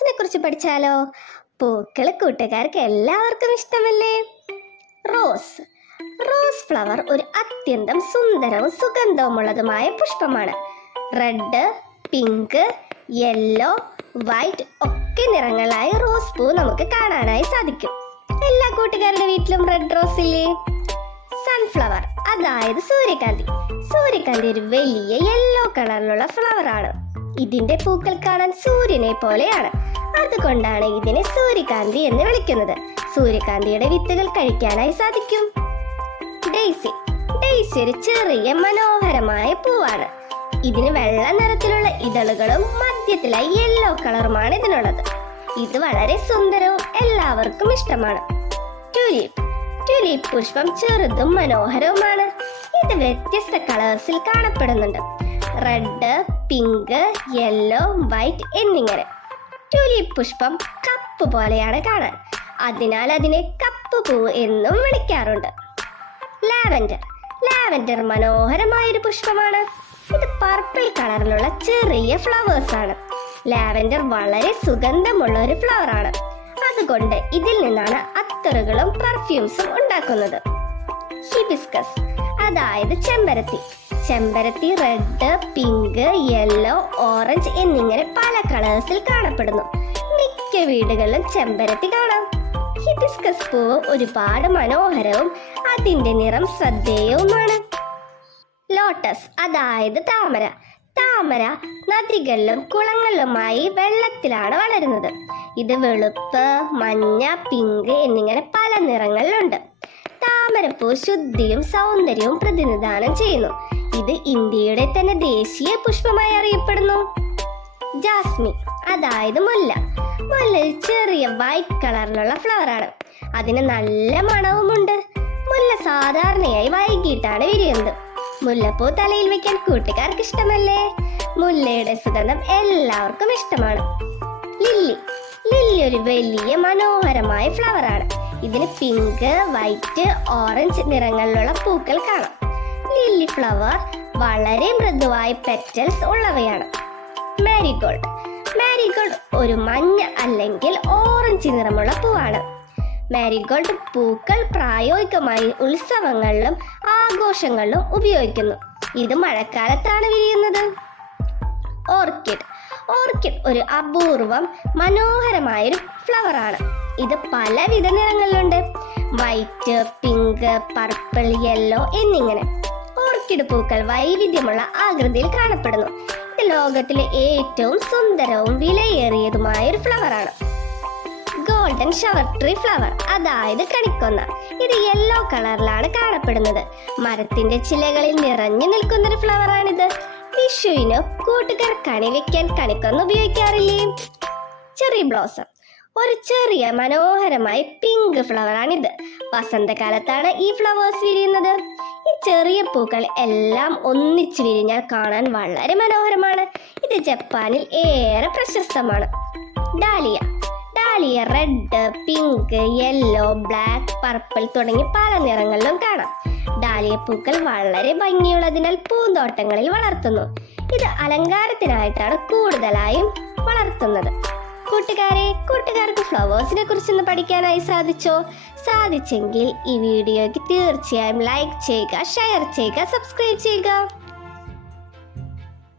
ഫ്ലവേഴ്സിനെ കുറിച്ച് പഠിച്ചാലോ? പൂക്കൾ കൂട്ടുകാർക്ക് എല്ലാവർക്കും ഇഷ്ടമല്ലേ? റോസ്. റോസ് ഫ്ലവർ ഒരു അത്യന്തം സുന്ദരവും സുഗന്ധവുമുള്ളതുമായ പുഷ്പമാണ്. റെഡ് പിങ്ക് യെല്ലോ വൈറ്റ് ഒക്കെ നിറങ്ങളായ റോസ് പൂ നമുക്ക് കാണാനായി സാധിക്കും. എല്ലാ കൂട്ടുകാരുടെ വീട്ടിലും റെഡ് റോസ് ഇല്ലേ? സൺഫ്ലവർ അതായത് സൂര്യകാന്തി. സൂര്യകാന്തി ഒരു വലിയ യെല്ലോ കളറിലുള്ള ഫ്ലവർ ആണ് ഇതിന്റെ പൂക്കൾ കാണാൻ സൂര്യനെ പോലെയാണ്. അതുകൊണ്ടാണ് ഇതിനെ സൂര്യകാന്തി എന്ന് വിളിക്കുന്നത്. സൂര്യകാന്തിയുടെ വിത്തുകൾ കഴിക്കാനായി സാധിക്കും. ഡെയ്സി. ഡെയ്സി ഒരു ചെറിയ മനോഹരമായ പൂവാണ്. ഇതിന് വെള്ള നിറത്തിലുള്ള ഇതളുകളും മധ്യത്തിലായി യെല്ലോ കളറുമാണ് ഇതിനുള്ളത്. ഇത് വളരെ സുന്ദരവും എല്ലാവർക്കും ഇഷ്ടമാണ്. ട്യൂലിപ്പ് ട്യൂലിപ്പ് പുഷ്പം ചെറുതും മനോഹരവുമാണ്. ഇത് വ്യത്യസ്ത കളേഴ്സിൽ കാണപ്പെടുന്നുണ്ട്. റെഡ് പിങ്ക് യെല്ലോ വൈറ്റ് എന്നിങ്ങനെ. ട്യൂലിപ്പ് പുഷ്പം കപ്പ് പോലെയാണ് കാണാൻ. അതിനാൽ അതിനെ കപ്പ് പൂ എന്നും വിളിക്കാറുണ്ട്. ലാവൻഡർ. ലാവൻഡർ മനോഹരമായ ഒരു പുഷ്പമാണ്. ഇത് പർപ്പിൾ കളറിലുള്ള ചെറിയ ഫ്ലവേഴ്സ് ആണ്. ലാവൻഡർ വളരെ സുഗന്ധമുള്ള ഒരു ഫ്ലവർ ആണ്. അതുകൊണ്ട് ഇതിൽ നിന്നാണ് അത്തറുകളും പെർഫ്യൂംസും ഉണ്ടാക്കുന്നത്. ഹിബിസ്കസ് അതായത് ചെമ്പരത്തി. ചെമ്പരത്തി റെഡ് പിങ്ക് യെല്ലോ ഓറഞ്ച് എന്നിങ്ങനെ പല കളേഴ്സിൽ കാണപ്പെടുന്നു. മിക്ക വീടുകളിലും ചെമ്പരത്തി കാണാം. ഹിബിസ്കസ് പൂവ് ഒരുപാട് മനോഹരവും അതിന്റെ നിറം ശ്രദ്ധേയവുമാണ്. ലോട്ടസ് അതായത് താമര. താമര നദികളിലും കുളങ്ങളിലുമായി വെള്ളത്തിലാണ് വളരുന്നത്. ഇത് വെളുപ്പ് മഞ്ഞ പിങ്ക് എന്നിങ്ങനെ പല നിറങ്ങളിലുണ്ട്. താമരപ്പൂ ശുദ്ധിയും സൗന്ദര്യവും പ്രതിനിധാനം ചെയ്യുന്നു. ഇത് ഇന്ത്യയുടെ തന്നെ ദേശീയ പുഷ്പമായി അറിയപ്പെടുന്നു. ജാസ്മിൻ അതായത് മുല്ല. മുല്ല ചെറിയ വൈറ്റ് കളറിലുള്ള ഫ്ലവറാണ് അതിന് നല്ല മണവുമുണ്ട്. മുല്ല സാധാരണയായി വൈകിട്ടാണ് വിരിയുന്നത്. മുല്ലപ്പൂ തലയിൽ വെക്കാൻ കൂട്ടുകാർക്ക് ഇഷ്ടമല്ലേ? മുല്ലയുടെ സുഗന്ധം എല്ലാവർക്കും ഇഷ്ടമാണ്. ലില്ലി. ലില്ലി ഒരു വലിയ മനോഹരമായ ഫ്ലവറാണ് ഇതിന് പിങ്ക് വൈറ്റ് ഓറഞ്ച് നിറങ്ങളിലുള്ള പൂക്കൾ കാണാം. ലില്ലി ഫ്ലവർ വളരെ മൃദുവായ പെറ്റൽസ് ഉള്ളവയാണ്. മാരിഗോൾഡ്. മാരിഗോൾഡ് ഒരു മഞ്ഞ അല്ലെങ്കിൽ ഓറഞ്ച് നിറമുള്ള പൂവാണ്. മാരിഗോൾഡ് പൂക്കൾ പ്രായോഗികമായി ഉത്സവങ്ങളിലും ആഘോഷങ്ങളിലും ഉപയോഗിക്കുന്നു. ഇത് മഴക്കാലത്താണ് വിരിയുന്നത്. ഓർക്കിഡ്. ഓർക്കിഡ് ഒരു അപൂർവം മനോഹരമായ ഒരു ഫ്ലവർ ആണ് ഇത് പലവിധ നിറങ്ങളിലുണ്ട്. വൈറ്റ് പിങ്ക് പർപ്പിൾ യെല്ലോ എന്നിങ്ങനെ. ഓർക്കിഡ് പൂക്കൾ വൈവിധ്യമുള്ള ആകൃതിയിൽ കാണപ്പെടുന്നു. ലോകത്തിലെ ഏറ്റവും സുന്ദരവും വിലയേറിയതുമായ ഒരു ഫ്ലവറാണ് ഗോൾഡൻ ഷവർ ട്രീ ഫ്ലവർ അതായത് കണിക്കൊന്ന. ഇത് യെല്ലോ കളറിലാണ് കാണപ്പെടുന്നത്. മരത്തിന്റെ ചിലകളിൽ നിറഞ്ഞു നിൽക്കുന്ന ഒരു ഫ്ലവർ ആണിത്. വിഷുവിന് കൂട്ടുകാർ കണി വെക്കാൻ കണിക്കൊന്ന ഉപയോഗിക്കാറില്ലേ? ചെറി ബ്ലോസം ഒരു ചെറിയ മനോഹരമായ പിങ്ക് ഫ്ലവർ ആണിത്. വസന്തകാലത്താണ് ഈ ഫ്ലവേഴ്സ് വിരിയുന്നത്. ഈ ചെറിയ പൂക്കൾ എല്ലാം ഒന്നിച്ചു വിരിഞ്ഞാൽ കാണാൻ വളരെ മനോഹരമാണ്. ഇത് ജപ്പാനിൽ ഏറെ പ്രശസ്തമാണ്. Dahlia. Dahlia red pink yellow black purple തുടങ്ങി പല നിറങ്ങളിലും കാണാം. ഡാലിയ പൂക്കൾ വളരെ ഭംഗിയുള്ളതിനാൽ പൂന്തോട്ടങ്ങളിൽ വളർത്തുന്നു. ഇത് അലങ്കാരത്തിനായിട്ടാണ് കൂടുതലായും വളർത്തുന്നത്. കൂട്ടുകാരെ കൂട്ടുകാർക്ക് ഫ്ലവേഴ്സിനെ കുറിച്ചൊന്ന് പഠിക്കാനായി സാധിച്ചോ? സാധിച്ചെങ്കിൽ ഈ വീഡിയോയ്ക്ക് തീർച്ചയായും ലൈക്ക് ചെയ്യുക ഷെയർ ചെയ്യുക സബ്സ്ക്രൈബ് ചെയ്യുക.